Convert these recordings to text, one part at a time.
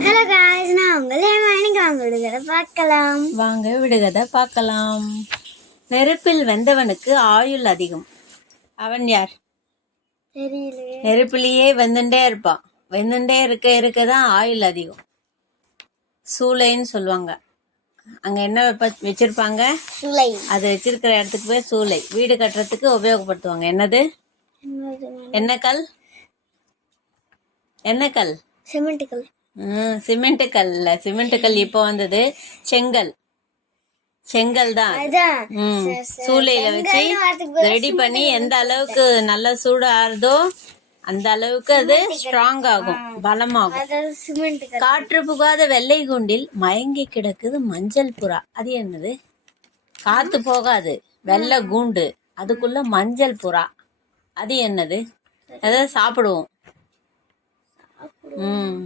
Hello guys நான் உங்களை மணிக்கு வாங்க விடுகிறத பார்க்கலாம். வாங்க விடுகதை பார்க்கலாம். நெருப்பில் வெந்தவனுக்கு ஆயுள் அதிகம். அவன் யார்? தெரியலையே. நெருப்பிலேயே வெந்துட்டே இருப்பான் வெந்துட்டே இருக்க இருக்க தான் ஆயுள் அதிகம். சூளைன்னு சொல்லுவாங்க. அங்க என்ன வைப்ப வச்சிருப்பாங்க? சுலை அது வச்சிருக்கிற இடத்துக்கு போய் சூளை. வீடு கட்டுறதுக்கு உபயோகப்படுத்துவாங்க. என்னது? என்ன கல்? என்ன கல்? சிமெண்ட்டுகள் ம் சிமெண்ட் கல்ல சிமெண்ட் கல் இப்போ வந்தது செங்கல். செங்கல் தான். சூளையில வச்சு ரெடி பண்ணி எந்த அளவுக்கு நல்ல சூடு ஆறுதோ அந்த அளவுக்கு அது ஸ்ட்ராங் ஆகும் பலமாகும். அதாவது காற்று புகாத வெள்ளை குண்டில் மயங்கி கிடக்குது மஞ்சள் புறா. அது என்னது? காத்து போகாது. வெள்ளை கூண்டு. அதுக்குள்ள மஞ்சள் புறா. அது என்னது? அதை சாப்பிடுவோம். ம்.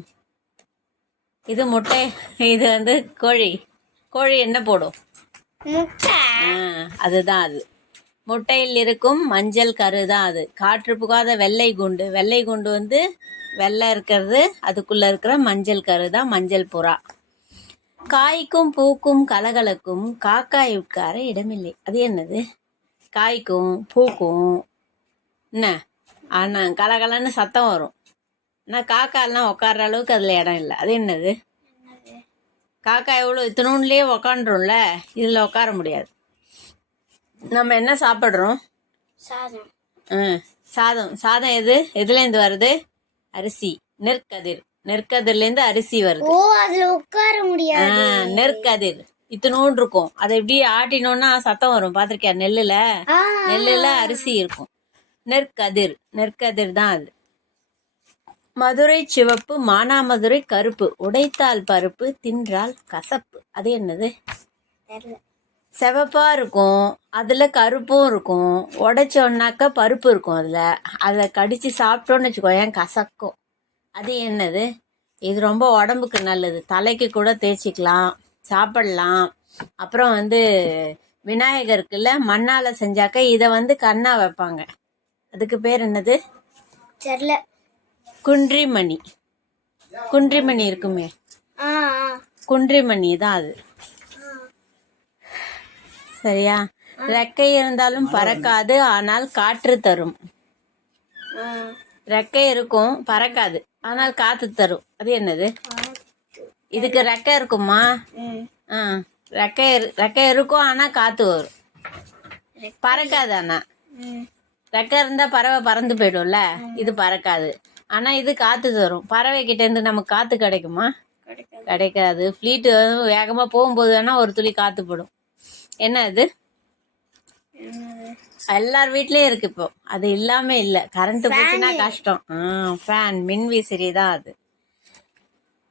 இது முட்டை இது வந்து கோழி. கோழி என்ன போடும்? முட்டை. அதுதான் அது. முட்டையில் இருக்கும் மஞ்சள் கரு தான் அது. காற்று புகாத வெள்ளை குண்டு. வெள்ளை குண்டு வந்து வெள்ளை இருக்கிறது அதுக்குள்ள இருக்கிற மஞ்சள் கரு தான் மஞ்சள் புறா. காய்க்கும் பூக்கும் கலகலக்கும் காக்காய் உட்கார இடமில்லை. அது என்னது? காய்க்கும் பூக்கும். என்ன? ஆனா கலகலன்னு சத்தம் வரும். ஆனால் காக்காலாம் உட்கார்ற அளவுக்கு அதில் இடம் இல்லை. அது என்னது? காக்கா எவ்வளோ இத்தனோண்டுலேயே உக்காண்டுரும்ல இதில் உட்கார முடியாது. நம்ம என்ன சாப்பிட்றோம்? சாதம். ம் சாதம். சாதம் எது? எதுலேருந்து வருது? அரிசி. நெற்கதிர். நெற்கதிர்லேருந்து அரிசி வருது. ஓ அதுல உட்கார முடியாது. நெற்கதிர். இத்தனோண்டு இருக்கும். அதை இப்படி ஆட்டினோன்னா சத்தம் வரும். பார்த்திருக்கியா நெல்லில். நெல்லில் அரிசி இருக்கும். நெற்கதிர். நெற்கதிர் தான் அது. மதுரை சிவப்பு மானாமதுரை கருப்பு. உடைத்தால் பருப்பு தின்றால் கசப்பு. அது என்னது? தெரியல. சிவப்பா இருக்கும். அதில் கருப்பும் இருக்கும். உடைச்சோன்னாக்கா பருப்பு இருக்கும் அதில். அதை கடிச்சு சாப்பிட்டோன்னு வச்சுக்கோயேன் கசக்கும். அது என்னது? இது ரொம்ப உடம்புக்கு நல்லது. தலைக்கு கூட தேய்ச்சிக்கலாம். சாப்பிடலாம். அப்புறம் வந்து விநாயகருக்குள்ள மண்ணால் செஞ்சாக்க இதை வந்து கண்ணா வைப்பாங்க. அதுக்கு பேர் என்னது? தெரியல. குன்றிமணி. குன்றிமணி இருக்குமே. குன்றிமணி தான் அது. சரியா? ரெக்கை இருந்தாலும் பறக்காது ஆனால் காற்று தரும். ரெக்கை இருக்கும் பறக்காது ஆனால் காத்து தரும். அது என்னது? இதுக்கு ரெக்கை இருக்குமா? ஆ ரெக்கை ரெக்கை இருக்கும் ஆனால் காத்து வரும். பறக்காது ஆனால் ரெக்கை இருந்தால் பறவை பறந்து போயிடும்ல? இது பறக்காது. ஆனால் இது காத்து தரும். பறவை கிட்ட இருந்து நமக்கு காத்து கிடைக்குமா? கிடைக்காது. ஃப்ளீட்டு வேகமாக போகும்போது வேணால் ஒரு துளி காத்து போடும். என்ன இது என்னது? எல்லார் வீட்லயும் இருக்கு இப்போ. அது இல்லாம இல்ல. கரண்ட் போச்சுன்னா கஷ்டம். ஃபேன் மின்விசிறி தான் அது.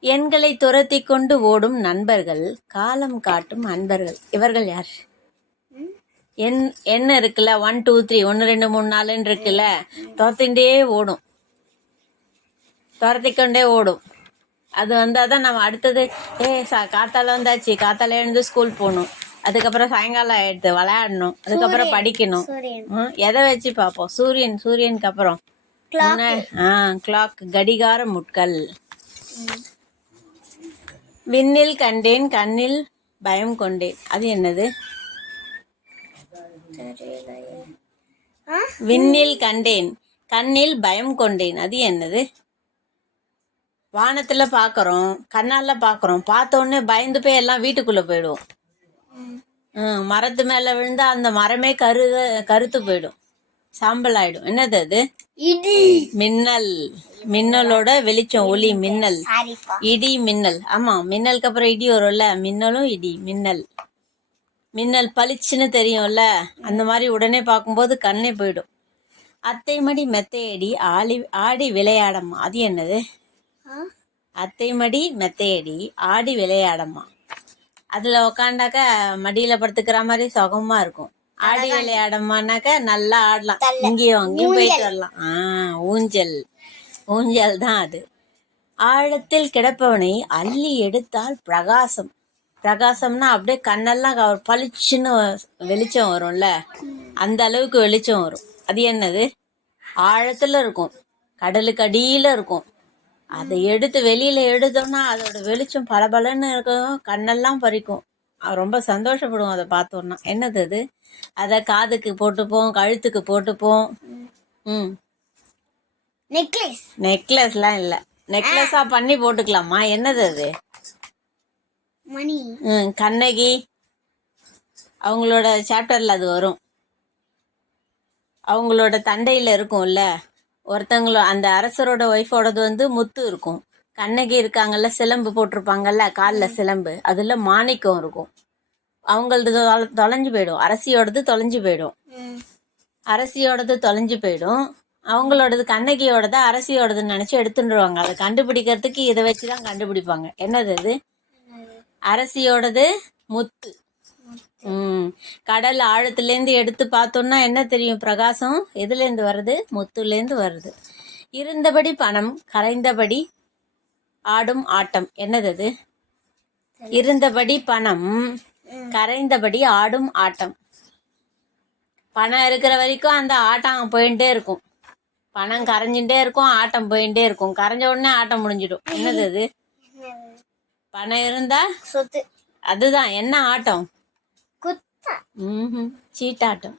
எண்களை துரத்தி கொண்டு ஓடும் நண்பர்கள் காலம் காட்டும் அன்பர்கள். இவர்கள் யார்? எண் எண் இருக்குல்ல? ஒன் டூ த்ரீ ஒன்று ரெண்டு மூணு நாலுன்னு இருக்குல்ல? துரத்திண்டே ஓடும். துரத்தி கொண்டே ஓடும். அது வந்தால் தான் நம்ம அடுத்தது ஏ சா காத்தால வந்தாச்சு. காத்தால எழுந்து ஸ்கூல் போகணும். அதுக்கப்புறம் சாயங்காலம் ஆயிடுது. விளையாடணும். அதுக்கப்புறம் படிக்கணும். எதை வச்சு பார்ப்போம்? சூரியன் சூரியனுக்கு அப்புறம். ஆ கிளாக் கடிகார முட்கள். விண்ணில் கண்டேன் கண்ணில் பயம் கொண்டேன். அது என்னது? விண்ணில் கண்டேன் கண்ணில் பயம் கொண்டேன். அது என்னது? வானத்துல பாக்குறோம் கண்ணால பாக்குறோம். பார்த்த உடனே பயந்து போய் எல்லாம் வீட்டுக்குள்ள போயிடுவோம். மரத்து மேல விழுந்தா அந்த மரமே கரு கருத்து போயிடும். சாம்பல் ஆயிடும். என்னது அது? இடி. மின்னல். மின்னலோட வெளிச்சம் ஒளி மின்னல். இடி மின்னல். ஆமா மின்னலுக்கு அப்புறம் இடி வரும்ல. மின்னலும் இடி மின்னல். மின்னல் பளிச்சுன்னு தெரியும்ல. அந்த மாதிரி உடனே பார்க்கும்போது கண்ணே போயிடும். அத்தை மடி மெத்தையடி ஆடி ஆடி விளையாடம்மா. அது என்னது? அத்தை மடி மெத்தையடி ஆடி விளையாடம்மா. அதுல உக்காண்டாக்க மடியில படுத்துக்கிற மாதிரி சுகமா இருக்கும். ஆடி விளையாடம்மானாக்க நல்லா ஆடலாம். இங்கேயும் அங்கேயும் போயிட்டு வரலாம். ஆ ஊஞ்சல். ஊஞ்சல் தான் அது. ஆழத்தில் கிடப்பவனை அள்ளி எடுத்தால் பிரகாசம். பிரகாசம்னா அப்படியே கண்ணெல்லாம் பளிச்சுன்னு வெளிச்சம் வரும்ல? அந்த அளவுக்கு வெளிச்சம் வரும். அது என்னது? ஆழத்துல இருக்கும். கடலுக்கு அடியில இருக்கும். அதை எடுத்து வெளியில எடுத்தோம்னா அதோட வெளிச்சம் பளபளன்னு இருக்கும். கண்ணெல்லாம் பறிக்கும். ரொம்ப சந்தோஷப்படுவோம் அதை பார்த்தோன்னா என்னது அது? அதை காதுக்கு போட்டுப்போம் கழுத்துக்கு போட்டுப்போம். ம். நெக்லஸ். நெக்லஸ்லாம் இல்லை. நெக்லஸா பண்ணி போட்டுக்கலாமா? என்னது அது? மணி. ம் கண்ணகி. அவங்களோட சாப்டர்ல அது வரும். அவங்களோட தண்டையில் இருக்கும்ல? ஒருத்தங்களோ அந்த அரசரோட ஒய்ஃபோடது வந்து முத்து இருக்கும். கண்ணகி இருக்காங்கல்ல சிலம்பு போட்டிருப்பாங்கல்ல காலில் சிலம்பு. அதில் மாணிக்கம் இருக்கும். அவங்களது தொல- தொலைஞ்சு போயிடும். அரசியோடது தொலைஞ்சு போயிடும். அரசியோடது தொலைஞ்சு போயிடும். அவங்களோடது கண்ணகியோடது அரசியோடதுன்னு நினச்சி எடுத்துட்டுருவாங்க. அதை கண்டுபிடிக்கிறதுக்கு இதை வச்சு தான் கண்டுபிடிப்பாங்க. என்னது அது அரசியோடது முத்து. ம். கடல் ஆழத்துலேருந்து எடுத்து பார்த்தோம்னா என்ன தெரியும் பிரகாசம்? எதுலேருந்து வருது? முத்துலேருந்து வருது. இருந்தபடி பணம் கரைந்தபடி ஆடும் ஆட்டம். என்னது அது? இருந்தபடி பணம் கரைந்தபடி ஆடும் ஆட்டம். பணம் இருக்கிற வரைக்கும் அந்த ஆட்டம் போயிட்டே இருக்கும். பணம் கரைஞ்சுட்டே இருக்கும் ஆட்டம் போயிட்டே இருக்கும். கரைஞ்ச உடனே ஆட்டம் முடிஞ்சிடும். என்னது அது? பணம் இருந்தா சொத்து. அதுதான். என்ன ஆட்டம்? குத்தா ம் சீட்டாட்டம்